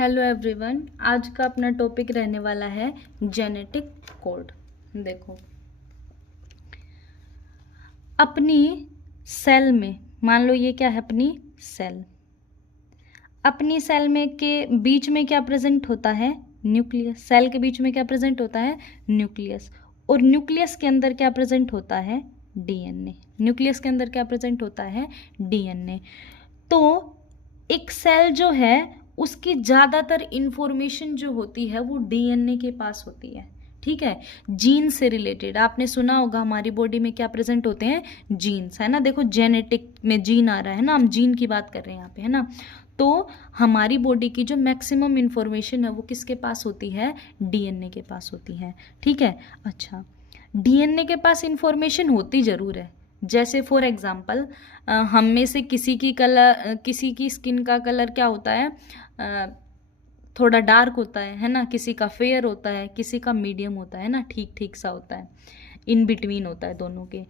Hello everyone, आज का अपना टॉपिक रहने वाला है जेनेटिक कोड। देखो, अपनी सेल में मान लो ये क्या है, अपनी सेल। अपनी सेल में के बीच में क्या प्रेजेंट होता है? न्यूक्लियस। सेल के बीच में क्या प्रेजेंट होता है? न्यूक्लियस। और न्यूक्लियस के अंदर क्या प्रेजेंट होता है? डीएनए। न्यूक्लियस के अंदर क्या प्रेजेंट होता है? डीएनए। तो एक सेल जो है उसकी ज़्यादातर इंफॉर्मेशन जो होती है वो डीएनए के पास होती है। ठीक है, जीन से रिलेटेड आपने सुना होगा हमारी बॉडी में क्या प्रेजेंट होते हैं? जीन्स, है ना। देखो, जेनेटिक में जीन आ रहा है ना, हम जीन की बात कर रहे हैं यहाँ पे, है ना। तो हमारी बॉडी की जो मैक्सिमम इंफॉर्मेशन है वो किसके पास होती है? डीएनए के पास होती है। ठीक है, अच्छा, डीएनए के पास इंफॉर्मेशन होती ज़रूर है। जैसे फॉर एग्जांपल, हम में से किसी की स्किन का कलर क्या होता है? थोड़ा डार्क होता है ना। किसी का फेयर होता है, किसी का मीडियम होता है ना, ठीक ठीक सा होता है, इन बिटवीन होता है दोनों के।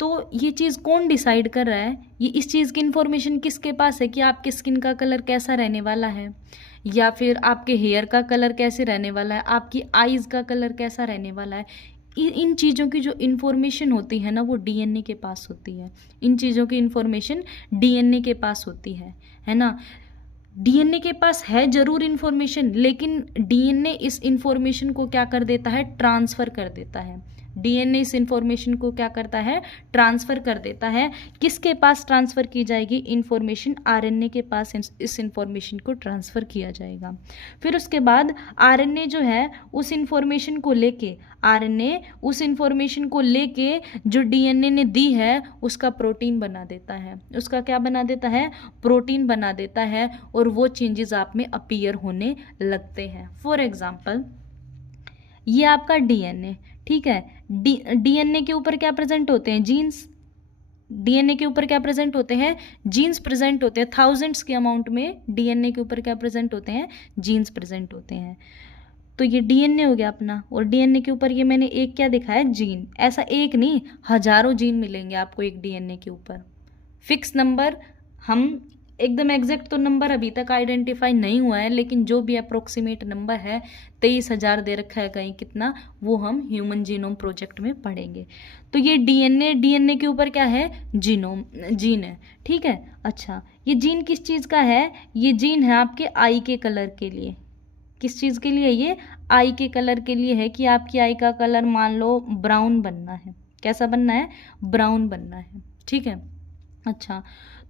तो ये चीज़ कौन डिसाइड कर रहा है? ये इस चीज़ की इंफॉर्मेशन किसके पास है कि आपके स्किन का कलर कैसा रहने वाला है, या फिर आपके हेयर का कलर कैसे रहने वाला है, आपकी आईज़ का कलर कैसा रहने वाला है। इन चीज़ों की जो इन्फॉर्मेशन होती है ना वो डीएनए के पास होती है। इन चीज़ों की इन्फॉर्मेशन डीएनए के पास होती है ना। डीएनए के पास है जरूर इन्फॉर्मेशन, लेकिन डीएनए इस इन्फॉर्मेशन को क्या कर देता है? ट्रांसफर कर देता है। डीएनए इस इंफॉर्मेशन को क्या करता है? ट्रांसफर कर देता है। किसके पास ट्रांसफर की जाएगी इंफॉर्मेशन? आरएनए के पास इस इंफॉर्मेशन को ट्रांसफर किया जाएगा। फिर उसके बाद आरएनए जो है उस इंफॉर्मेशन को लेके जो डीएनए ने दी है उसका प्रोटीन बना देता है। उसका क्या बना देता है? प्रोटीन बना देता है, और वो चेंजेस आप में अपीयर होने लगते हैं। फॉर एग्जाम्पल, ये आपका डीएनए, ठीक है। डीएनए के ऊपर क्या प्रेजेंट होते हैं? जीन्स। डीएनए के ऊपर क्या प्रेजेंट होते हैं? जीन्स प्रेजेंट होते हैं। थाउजेंड्स के अमाउंट में डीएनए के ऊपर क्या प्रेजेंट होते हैं? जीन्स प्रेजेंट होते हैं। तो ये डीएनए हो गया अपना, और डीएनए के ऊपर ये मैंने एक क्या दिखाया? जीन। ऐसा एक नहीं, हजारों जीन मिलेंगे आपको एक डीएनए के ऊपर। फिक्स नंबर, हम एकदम एग्जैक्ट तो नंबर अभी तक आइडेंटिफाई नहीं हुआ है, लेकिन जो भी अप्रोक्सीमेट नंबर है 23,000 दे रखा है कहीं कितना, वो हम ह्यूमन जीनोम प्रोजेक्ट में पढ़ेंगे। तो ये डीएनए के ऊपर क्या है? जीन है। ठीक है, अच्छा, ये जीन किस चीज़ का है? ये जीन है आपके आई के कलर के लिए। किस चीज़ के लिए? ये आई के कलर के लिए है, कि आपकी आई का कलर मान लो ब्राउन बनना है। कैसा बनना है? ब्राउन बनना है। ठीक है, अच्छा,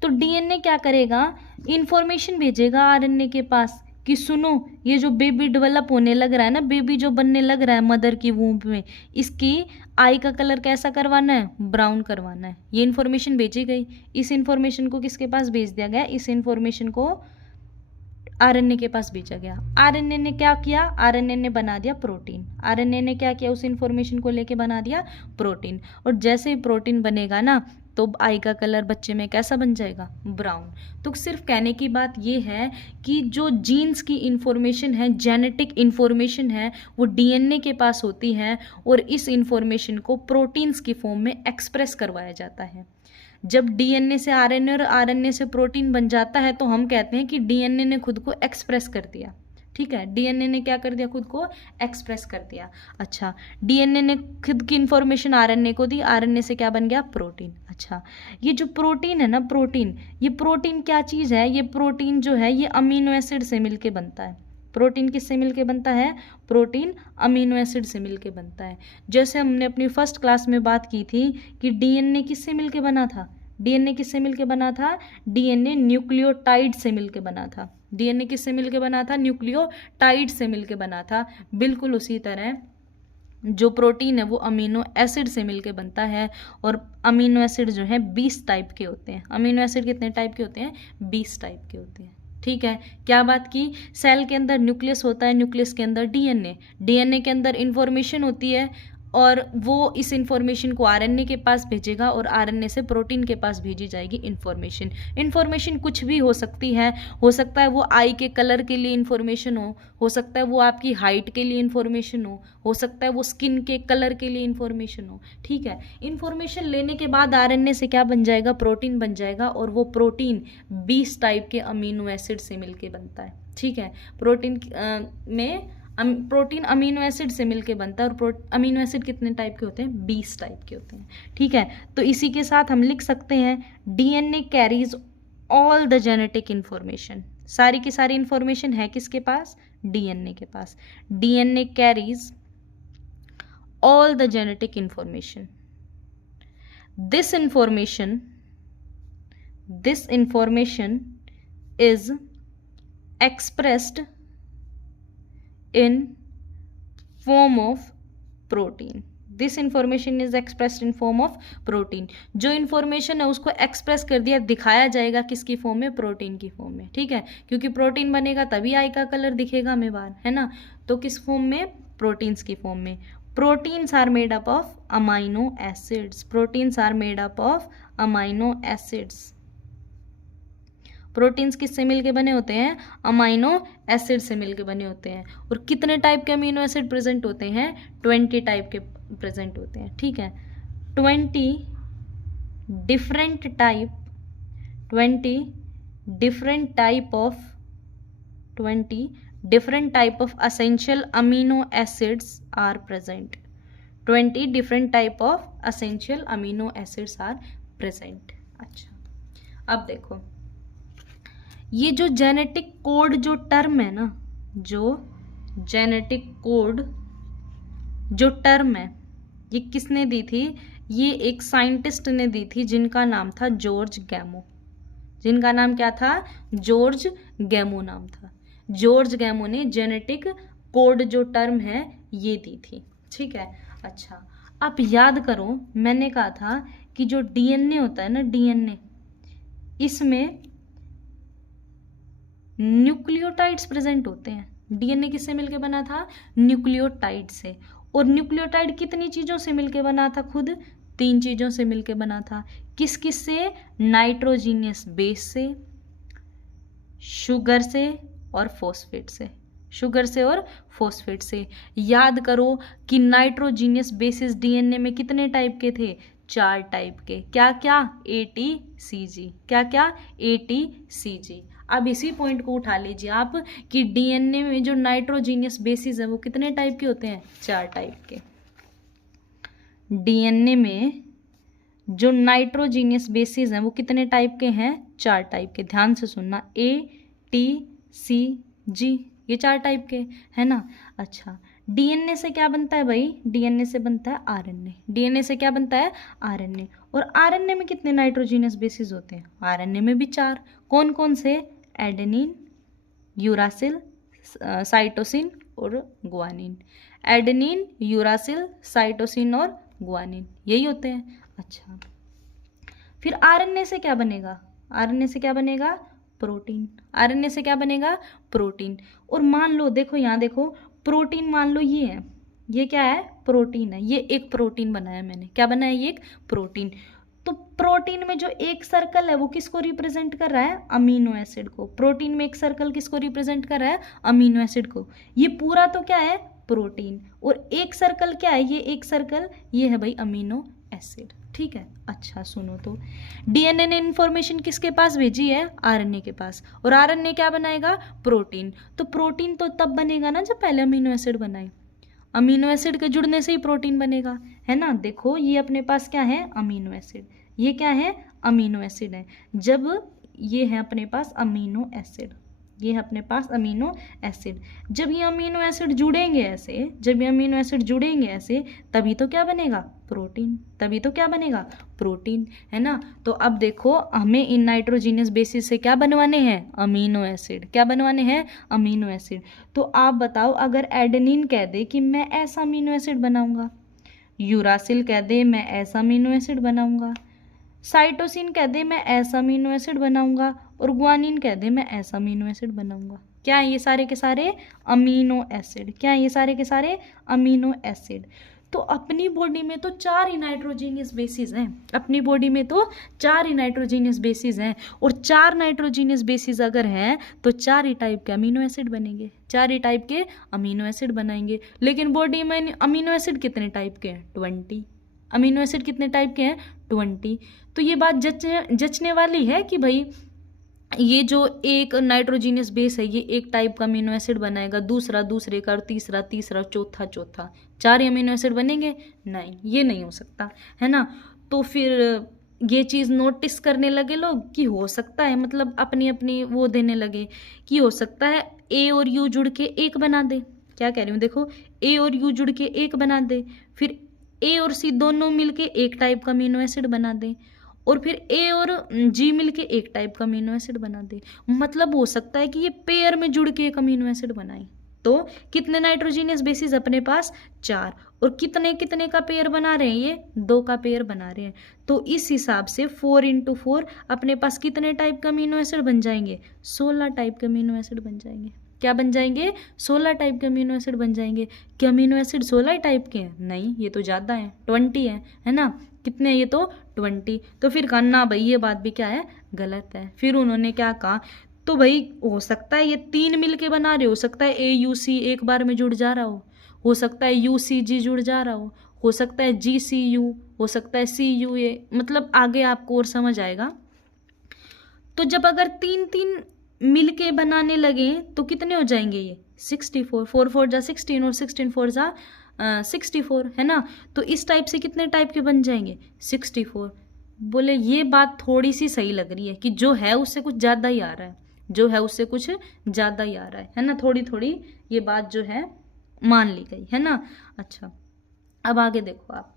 तो डीएनए क्या करेगा? इंफॉर्मेशन भेजेगा आरएनए के पास कि सुनो, ये जो बेबी डेवलप होने लग रहा है ना, बेबी जो बनने लग रहा है मदर की वूम्ब में, इसकी आई का कलर कैसा करवाना है? ब्राउन करवाना है। ये इन्फॉर्मेशन भेजी गई। इस इन्फॉर्मेशन को किसके पास भेज दिया गया? इस इन्फॉर्मेशन को आरएनए के पास भेजा गया। आरएनए ने क्या किया? आरएनए ने बना दिया प्रोटीन। आरएनए ने क्या किया? उस इंफॉर्मेशन को लेके बना दिया प्रोटीन। और जैसे ही प्रोटीन बनेगा ना, तो आई का कलर बच्चे में कैसा बन जाएगा? ब्राउन। तो सिर्फ कहने की बात ये है कि जो जीन्स की इंफॉर्मेशन है, जेनेटिक इंफॉर्मेशन है, वो डीएनए के पास होती है, और इस इंफॉर्मेशन को प्रोटीन्स की फॉर्म में एक्सप्रेस करवाया जाता है। जब डीएनए से आरएनए और आरएनए से प्रोटीन बन जाता है, तो हम कहते हैं कि डीएनए ने खुद को एक्सप्रेस कर दिया। ठीक है, डीएनए ने क्या कर दिया? खुद को एक्सप्रेस कर दिया। अच्छा, डीएनए ने खुद की इंफॉर्मेशन आरएनए को दी, आरएनए से क्या बन गया? प्रोटीन। अच्छा, ये जो प्रोटीन है ना, ये प्रोटीन क्या चीज़ है? ये प्रोटीन जो है ये अमीनो एसिड से मिलके बनता है। प्रोटीन किससे मिलके बनता है? प्रोटीन अमीनो एसिड से मिलके बनता है। जैसे हमने अपनी फर्स्ट क्लास में बात की थी कि डीएनए किससे मिलके बना था? डीएनए किससे मिलके बना था? डीएनए न्यूक्लियोटाइड से मिलके बना था। डीएनए किससे मिलके बना था? न्यूक्लियोटाइड से मिलके बना था। बिल्कुल उसी तरह जो प्रोटीन है वो अमीनो एसिड से मिलके बनता है, और अमीनो एसिड जो है 20 टाइप के होते हैं। अमीनो एसिड कितने टाइप के होते हैं? 20 टाइप के होते हैं। ठीक है, क्या बात की? सेल के अंदर न्यूक्लियस होता है, न्यूक्लियस के अंदर डीएनए के अंदर इंफॉर्मेशन होती है, और वो इस इंफॉर्मेशन को आरएनए के पास भेजेगा और आरएनए से प्रोटीन के पास भेजी जाएगी इंफॉर्मेशन कुछ भी हो सकती है। हो सकता है वो आई के कलर के लिए इंफॉर्मेशन हो सकता है वो आपकी हाइट के लिए इंफॉर्मेशन हो सकता है वो स्किन के कलर के लिए इंफॉर्मेशन हो। ठीक है, इंफॉर्मेशन लेने के बाद आरएनए से क्या बन जाएगा, प्रोटीन बन जाएगा, और वो प्रोटीन 20 टाइप के अमीनो एसिड से मिलके बनता है। ठीक है, प्रोटीन अमीनो एसिड से मिलके बनता है, और अमीनो एसिड कितने टाइप के होते हैं, 20 टाइप के होते हैं। ठीक है, तो इसी के साथ हम लिख सकते हैं DNA carries all the genetic information. सारी की सारी इंफॉर्मेशन है किसके पास, डीएनए के पास। DNA carries all the genetic information. This information is expressed in form of protein. This information is expressed in form of protein. जो इंफॉर्मेशन है उसको एक्सप्रेस कर दिया, दिखाया जाएगा किसकी फॉर्म में, प्रोटीन की फॉर्म में। ठीक है, क्योंकि प्रोटीन बनेगा तभी आई का कलर दिखेगा हमें बाहर, है ना। तो किस फॉर्म में, प्रोटीन्स की फॉर्म में। Proteins are made up of amino acids. Proteins are made up of amino acids. Proteins किससे मिलके बने होते हैं, अमाइनो एसिड से मिलके बने होते हैं। और कितने टाइप के अमीनो एसिड प्रेजेंट होते हैं, 20 टाइप के प्रेजेंट होते हैं। ठीक है, 20 different type of essential amino acids are present. 20 different type of essential amino acids are present. अच्छा, अब देखो ये जो जेनेटिक कोड जो टर्म है ना, जो जेनेटिक कोड जो टर्म है, ये किसने दी थी, ये एक साइंटिस्ट ने दी थी जिनका नाम था जॉर्ज गैमो। जिनका नाम क्या था, जॉर्ज गैमो नाम था। जॉर्ज गैमो ने जेनेटिक कोड जो टर्म है ये दी थी। ठीक है, अच्छा आप याद करो मैंने कहा था कि जो डीएनए होता है ना, डीएनए इसमें न्यूक्लियोटाइड्स प्रेजेंट होते हैं। डीएनए किससे मिलके बना था, न्यूक्लियोटाइड से। और न्यूक्लियोटाइड कितनी चीजों से मिलके बना था, खुद 3 चीजों से मिलके बना था। किस किस से, नाइट्रोजीनियस बेस से, शुगर से और फॉस्फेट से। शुगर से और फॉस्फेट से। याद करो कि नाइट्रोजीनियस बेसिस डीएनए में कितने टाइप के थे, 4 टाइप के। क्या क्या, ATCG। क्या क्या, ATCG। अब इसी पॉइंट को उठा लीजिए आप कि डीएनए में जो नाइट्रोजीनियस बेसिस है वो कितने टाइप के होते हैं, 4 टाइप के। डीएनए में जो नाइट्रोजीनियस बेसिस हैं वो कितने टाइप के हैं, 4 टाइप के। ध्यान से सुनना, ATCG, ये 4 टाइप के है ना। अच्छा, डीएनए से क्या बनता है भाई, डीएनए से बनता है आरएनए। डीएनए से क्या बनता है, आरएनए। और आरएनए में कितने नाइट्रोजीनियस बेसिस होते हैं, आरएनए में भी 4। कौन कौन से, एडेनिन, यूरासिल, साइटोसिन और गुआनिन। एडेनिन, यूरासिल, साइटोसिन और गुआनिन, यही होते हैं। अच्छा, फिर आरएनए से क्या बनेगा, आरएनए से क्या बनेगा, प्रोटीन। आरएनए से क्या बनेगा, प्रोटीन। और मान लो, देखो यहाँ देखो, प्रोटीन मान लो ये है, ये क्या है, प्रोटीन है। ये एक प्रोटीन बनाया मैंने, क्या बनाया, ये एक प्रोटीन। तो प्रोटीन में जो एक सर्कल है वो किसको रिप्रेजेंट कर रहा है, अमीनो एसिड को। प्रोटीन में एक सर्कल किसको रिप्रेजेंट कर रहा है, अमीनो एसिड को। ये पूरा तो क्या है, प्रोटीन। और एक सर्कल क्या है, ये एक सर्कल ये है भाई अमीनो एसिड। ठीक है, अच्छा सुनो तो, डीएनए ने इंफॉर्मेशन किसके पास भेजी है, आरएनए के पास। और आरएनए क्या बनाएगा, प्रोटीन। तो प्रोटीन तो तब बनेगा ना जब पहले अमीनो एसिड बनाए। अमीनो एसिड के जुड़ने से ही प्रोटीन बनेगा, है ना। देखो ये अपने पास क्या है, अमीनो एसिड। ये क्या है, अमीनो एसिड है। जब ये है अपने पास अमीनो एसिड, ये है अपने पास अमीनो एसिड। जब ये अमीनो एसिड जुड़ेंगे ऐसे, जब ये अमीनो एसिड जुड़ेंगे ऐसे, तभी तो क्या बनेगा, प्रोटीन। तभी तो क्या बनेगा, प्रोटीन, है ना। तो अब देखो हमें इन नाइट्रोजीनियस बेसिस से क्या बनवाने हैं, अमीनो एसिड। क्या बनवाने हैं, अमीनो एसिड। तो आप बताओ, अगर एडेनिन कह दे कि मैं ऐसा अमीनो एसिड बनाऊंगा, यूरासिल कह दे मैं ऐसा अमीनो एसिड बनाऊंगा, साइटोसिन कह दे मैं ऐसा अमीनो एसिड बनाऊंगा, और गुआनिन कह दे मैं ऐसा अमीनो एसिड बनाऊंगा। क्या है ये सारे के सारे अमीनो एसिड, क्या है ये सारे के सारे अमीनो एसिड। तो अपनी बॉडी में तो 4 ही नाइट्रोजीनियस बेसिस हैं, अपनी बॉडी में तो 4 ही नाइट्रोजीनियस बेसिस हैं, और 4 नाइट्रोजीनियस बेसिस अगर हैं तो 4 ही टाइप के अमीनो एसिड बनेंगे, 4 ही टाइप के अमीनो एसिड बनाएंगे। लेकिन बॉडी में अमीनो एसिड कितने टाइप के हैं? 20। अमीनो एसिड कितने टाइप के हैं? 20। तो ये बात जचने वाली है कि भाई ये जो एक नाइट्रोजीनियस बेस है ये एक टाइप का अमीनो एसिड बनाएगा, दूसरा दूसरे का, और तीसरा तीसरा, चौथा चौथा, 4 ही अमीनो एसिड बनेंगे? नहीं, ये नहीं हो सकता, है ना। तो फिर ये चीज़ नोटिस करने लगे लोग कि हो सकता है, मतलब अपनी अपनी वो देने लगे कि हो सकता है ए और यू जुड़ के एक बना दे। क्या कह रही हूँ देखो, ए और यू जुड़ के एक बना दे, फिर ए और सी दोनों मिलके एक टाइप का अमीनो एसिड बना दे, और फिर ए और जी मिलके एक टाइप का अमीनो एसिड बना दे। मतलब हो सकता है कि ये पेयर में जुड़ के एक अमीनो एसिड बनाए। तो कितने नाइट्रोजीनियस बेसिस अपने पास? 4। और कितने कितने का पेयर बना रहे हैं? ये 2 का पेयर बना रहे हैं। तो इस हिसाब से 4 × 4 अपने पास कितने टाइप का अमीनो एसिड बन जाएंगे? 16 टाइप के अमीनो एसिड बन जाएंगे। क्या बन जाएंगे? 16 टाइप के अमीनो एसिड बन जाएंगे। क्या अमीनो एसिड 16 टाइप के हैं? नहीं, ये तो ज़्यादा है, 20 है ना। कितने? ये तो 20। तो फिर कहा ना भाई ये बात भी क्या है? गलत है। फिर उन्होंने क्या कहा, तो भाई हो सकता है ये 3 मिलके बना रहे, हो सकता है AUC एक बार में जुड़ जा रहा हो सकता है UCG जुड़ जा रहा हो सकता है GCU, हो सकता है CUA, मतलब आगे आपको और समझ आएगा। तो जब अगर 3 मिलके बनाने लगे तो कितने हो जाएंगे? ये 64, 4 4 जा 16 और 16 4 जा 64, है ना। तो इस टाइप से कितने टाइप के बन जाएंगे? 64। बोले ये बात थोड़ी सी सही लग रही है कि जो है उससे कुछ ज़्यादा ही आ रहा है, जो है उससे कुछ ज़्यादा ही आ रहा है ना। थोड़ी थोड़ी ये बात जो है मान ली गई, है ना। अच्छा, अब आगे देखो आप,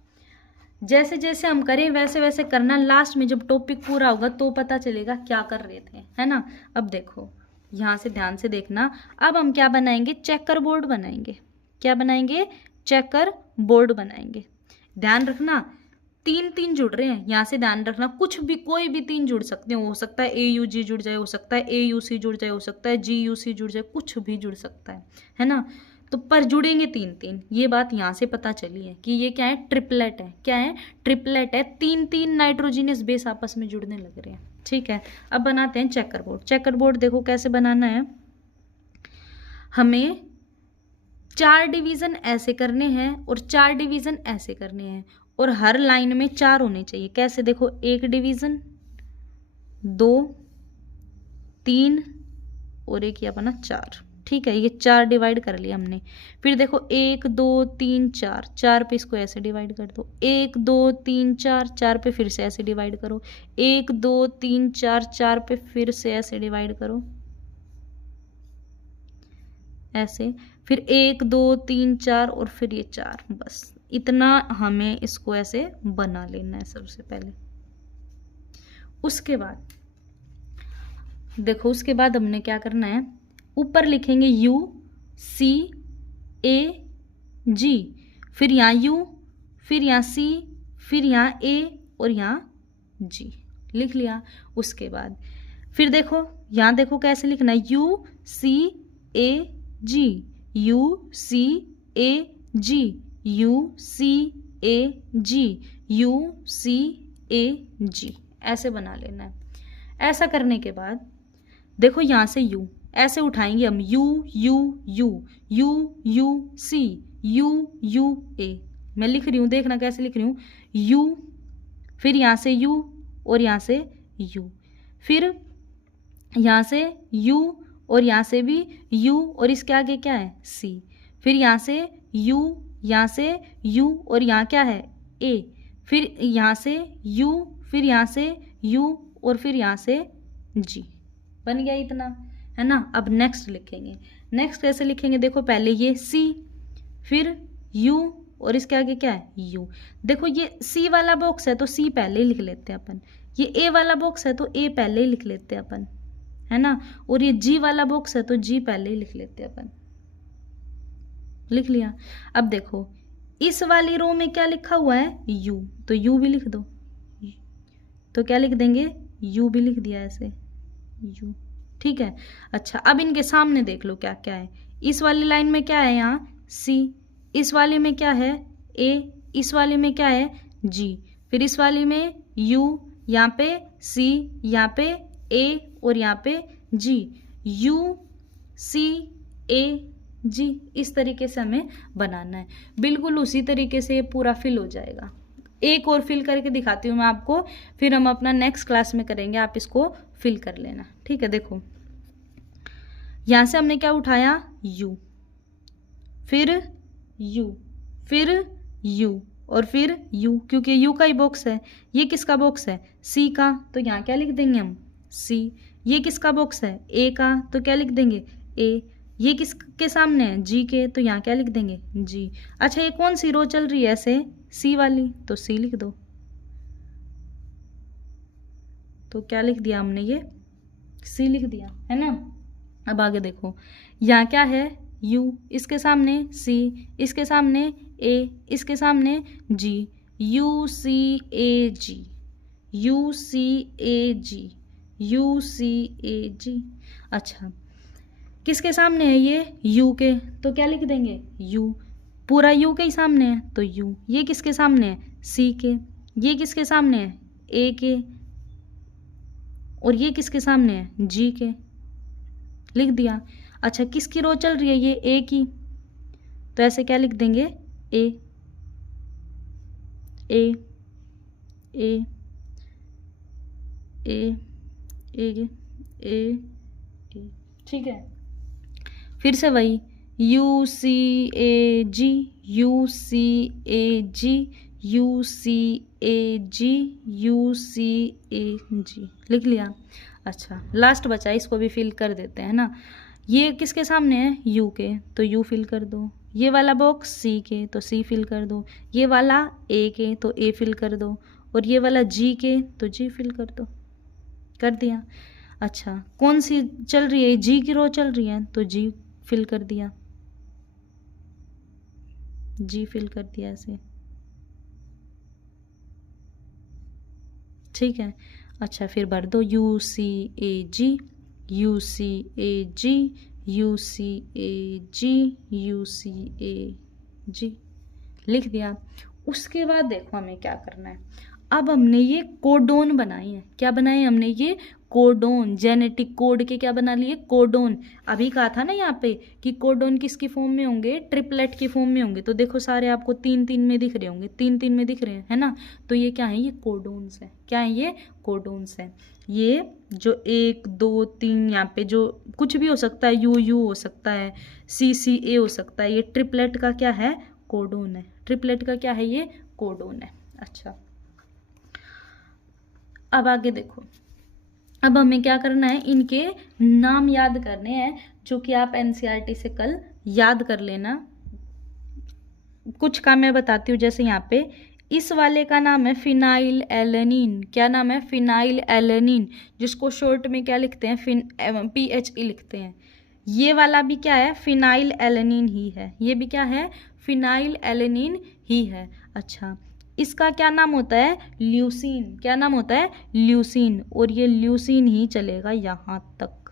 जैसे जैसे हम करें वैसे वैसे करना, लास्ट में जब टॉपिक पूरा होगा तो पता चलेगा क्या कर रहे थे, है ना। अब देखो यहाँ से ध्यान से देखना, अब हम क्या बनाएंगे? चेकर बोर्ड बनाएंगे। क्या बनाएंगे? चेकर बोर्ड बनाएंगे। ध्यान रखना 3 जुड़ रहे हैं, यहाँ से ध्यान रखना, कुछ भी कोई भी 3 जुड़ सकते हैं, हो सकता है AUG जुड़ जाए, हो सकता है AUC जुड़ जाए, हो सकता है GUC जुड़ जाए, कुछ भी जुड़ सकता है ना। तो पर जुड़ेंगे 3 ये बात यहाँ से पता चली है कि ये क्या है? ट्रिपलेट है। क्या है? ट्रिपलेट है। 3 नाइट्रोजीनियस बेस आपस में जुड़ने लग रहे हैं, ठीक है। अब बनाते हैं चेकर बोर्ड। चेकर बोर्ड देखो कैसे बनाना है, हमें 4 डिवीज़न ऐसे करने हैं और 4 डिवीज़न ऐसे करने हैं, और हर लाइन में 4 होने चाहिए। कैसे? देखो 1 डिवीज़न, 2, 3 और एक ये अपना 4, ठीक है। ये 4 डिवाइड कर लिया हमने। फिर देखो 1 2 3 4, 4 पे इसको ऐसे डिवाइड कर दो, 1 2 3 4, 4 पे फिर से ऐसे डिवाइड करो, 1 2 3 4, 4 पे फिर से ऐसे डिवाइड करो, ऐसे, फिर 1 2 3 4 और फिर ये 4, बस इतना हमें इसको ऐसे बना लेना है सबसे पहले। उसके बाद देखो, उसके बाद हमने क्या करना है, ऊपर लिखेंगे UCAG, फिर यहाँ U, फिर यहाँ C, फिर यहाँ A और यहाँ G लिख लिया। उसके बाद फिर देखो यहाँ देखो कैसे लिखना है, UCAG, UCAG, UCAG, UCAG, ऐसे बना लेना है। ऐसा करने के बाद देखो यहाँ से U ऐसे उठाएंगे हम, U U U U U C U U A, मैं लिख रही हूँ, देखना कैसे लिख रही हूँ, U, फिर यहाँ से U और यहाँ से U, फिर यहाँ से U और यहाँ से भी U और इसके आगे क्या है? C, फिर यहाँ से U, यहाँ से U और यहाँ क्या है? A, फिर यहाँ से U, फिर यहाँ से U और फिर यहाँ से G। बन गया इतना, है ना। अब नेक्स्ट लिखेंगे। नेक्स्ट कैसे लिखेंगे? देखो पहले ये C, फिर U और इसके आगे क्या है? U। देखो ये C वाला बॉक्स है तो C पहले ही लिख लेते हैं अपन, ये A वाला बॉक्स है तो A पहले ही लिख लेते हैं अपन, है ना। और ये G वाला बॉक्स है तो G पहले ही लिख लेते हैं अपन, लिख लिया। अब देखो इस वाली रो में क्या लिखा हुआ है? U, तो U भी लिख दो, तो क्या लिख देंगे? U भी लिख दिया ऐसे, U, ठीक है। अच्छा, अब इनके सामने देख लो क्या क्या है। इस वाली लाइन में क्या है? यहाँ C, इस वाले में क्या है? ए, इस वाले में क्या है जी, फिर इस वाले में यू, यहाँ पे सी, यहाँ पे ए और यहाँ पे जी, यू सी ए जी, इस तरीके से हमें बनाना है। बिल्कुल उसी तरीके से ये पूरा फिल हो जाएगा। एक और फिल करके दिखाती हूँ मैं आपको, फिर हम अपना नेक्स्ट क्लास में करेंगे, आप इसको फिल कर लेना, ठीक है। देखो यहाँ से हमने क्या उठाया, यू, फिर यू, फिर यू और फिर यू, क्योंकि यू का ही बॉक्स है। ये किसका बॉक्स है, सी का, तो यहाँ क्या लिख देंगे हम, सी। ये किसका बॉक्स है, ए का, तो क्या लिख देंगे, ए। ये किसके सामने है, जी के, तो यहाँ क्या लिख देंगे, जी। अच्छा ये कौन सी रो चल रही है ऐसे, सी वाली, तो सी लिख दो। तो क्या लिख दिया हमने, ये सी लिख दिया, है ना। अब आगे देखो, यहाँ क्या है, यू, इसके सामने सी, इसके सामने ए, इसके सामने G, U C A G, U C A G, U C A G. अच्छा किसके सामने है ये, यू के, तो क्या लिख देंगे, यू। पूरा यू के ही सामने है तो यू। ये किसके सामने है, सी के। ये किसके सामने है, ए के। और ये किसके सामने है, जी के, लिख दिया। अच्छा किसकी रो चल रही है, ये ए की, तो ऐसे क्या लिख देंगे, ए ए ए ए ए ए, ठीक है। फिर से वही, U C A G, U C A G, U C A G, U C A G, लिख लिया। अच्छा लास्ट बचा, इसको भी फिल कर देते हैं ना। ये किसके सामने है, यू के, तो यू फिल कर दो। ये वाला बॉक्स सी के, तो सी फिल कर दो। ये वाला ए के, तो ए फिल कर दो। और ये वाला जी के, तो जी फिल कर दो। कर दिया। अच्छा कौन सी चल रही है, जी की रो चल रही है, तो जी फिल कर दिया, जी फिल कर दिया ऐसे, ठीक है। अच्छा फिर भर दो, U C A G, U C A G, U C A G, U C A G, लिख दिया। उसके बाद देखो हमें क्या करना है। अब हमने ये कोडोन बनाए हैं। क्या बनाए हमने, ये कोडोन, जेनेटिक कोड के क्या बना लिए, कोडोन। अभी कहा था ना यहाँ पे कि कोडोन किसकी फॉर्म में होंगे, ट्रिपलेट की फॉर्म में होंगे। तो देखो सारे आपको 3-3 में दिख रहे होंगे, 3-3 में दिख रहे हैं, है ना। तो ये क्या है, ये कोडोन्स है। क्या है ये, कोडोन्स है। ये जो 1 2 3 यहाँ पे जो कुछ भी हो सकता है, यू यू हो सकता है, सी सी ए हो सकता है, ये ट्रिपलेट का क्या है, कोडोन है। ट्रिपलेट का क्या है, ये कोडोन है। अच्छा अब आगे देखो, अब हमें क्या करना है, इनके नाम याद करने हैं, जो कि आप एनसीईआरटी से कल याद कर लेना। कुछ काम मैं बताती हूँ, जैसे यहाँ पे इस वाले का नाम है फिनाइल एलेनिन। क्या नाम है, फिनाइल एलेनिन, जिसको शॉर्ट में क्या लिखते हैं, PHE लिखते हैं। ये वाला भी क्या है, फिनाइल एलेनिन ही है। ये भी क्या है, फिनाइल एलेनिन ही है। अच्छा इसका क्या नाम होता है, ल्यूसीन। क्या नाम होता है, ल्यूसीन। और ये ल्यूसीन ही चलेगा यहाँ तक।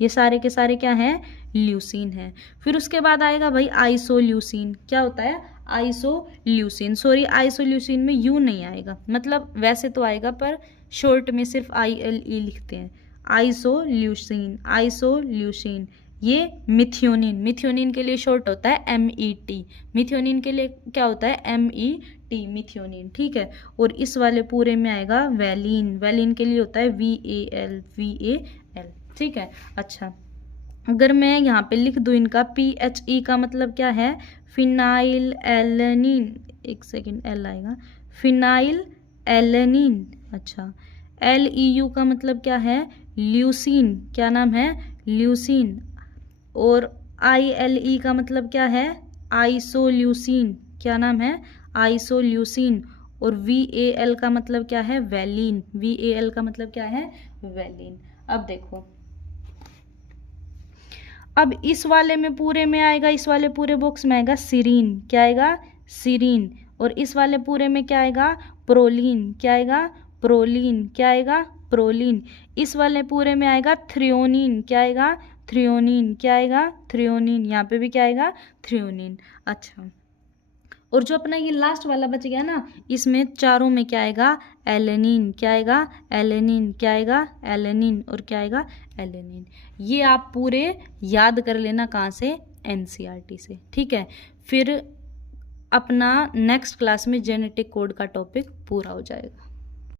ये सारे के सारे क्या हैं, ल्यूसीन है। फिर उसके बाद आएगा भाई आइसोल्यूसिन। क्या होता है, आइसोल्यूसिन। सॉरी आइसोल्यूसिन में यू नहीं आएगा, मतलब वैसे तो आएगा पर शॉर्ट में सिर्फ ILE लिखते हैं। Isoleucine, isoleucine. ये मिथियोनिन, मिथियोनिन के लिए शॉर्ट होता है MET। मिथियोनिन के लिए क्या होता है, MET, मिथियोनिन, ठीक है। और इस वाले पूरे में आएगा वैलिन। वैलिन के लिए होता है VAL, VAL, ठीक है। अच्छा अगर मैं यहाँ पे लिख दूँ इनका PHE का मतलब क्या है, फिनाइल एलेनिन। एक सेकेंड, L आएगा, फिनाइल एलेनिन। अच्छा LEU का मतलब क्या है, ल्यूसीन। क्या नाम है, ल्यूसीन। और ILE का मतलब क्या है, आइसोल्यूसिन। क्या नाम है, आइसोल्यूसिन। और VAL का मतलब क्या है, वैलिन। VAL का मतलब क्या है, वैलिन। अब देखो, अब इस वाले में पूरे में आएगा, इस वाले पूरे बॉक्स में आएगा सीरीन। क्या आएगा, सीरीन। और इस वाले पूरे में क्या आएगा, प्रोलीन। क्या आएगा, प्रोलीन। क्या आएगा, प्रोलीन। इस वाले पूरे में आएगा थ्रियोनिन। क्या आएगा, थ्रियोनिन। क्या आएगा, थ्रियोनिन। यहाँ पे भी क्या आएगा, थ्रियोनिन। अच्छा और जो अपना ये लास्ट वाला बच गया ना, इसमें चारों में क्या आएगा, एलेनिन, क्या आएगा, एलेनिन, क्या आएगा, एलेनिन, और क्या आएगा, एलेनिन। ये आप पूरे याद कर लेना, कहाँ से, एनसीईआरटी से, ठीक है। फिर अपना नेक्स्ट क्लास में जेनेटिक कोड का टॉपिक पूरा हो जाएगा।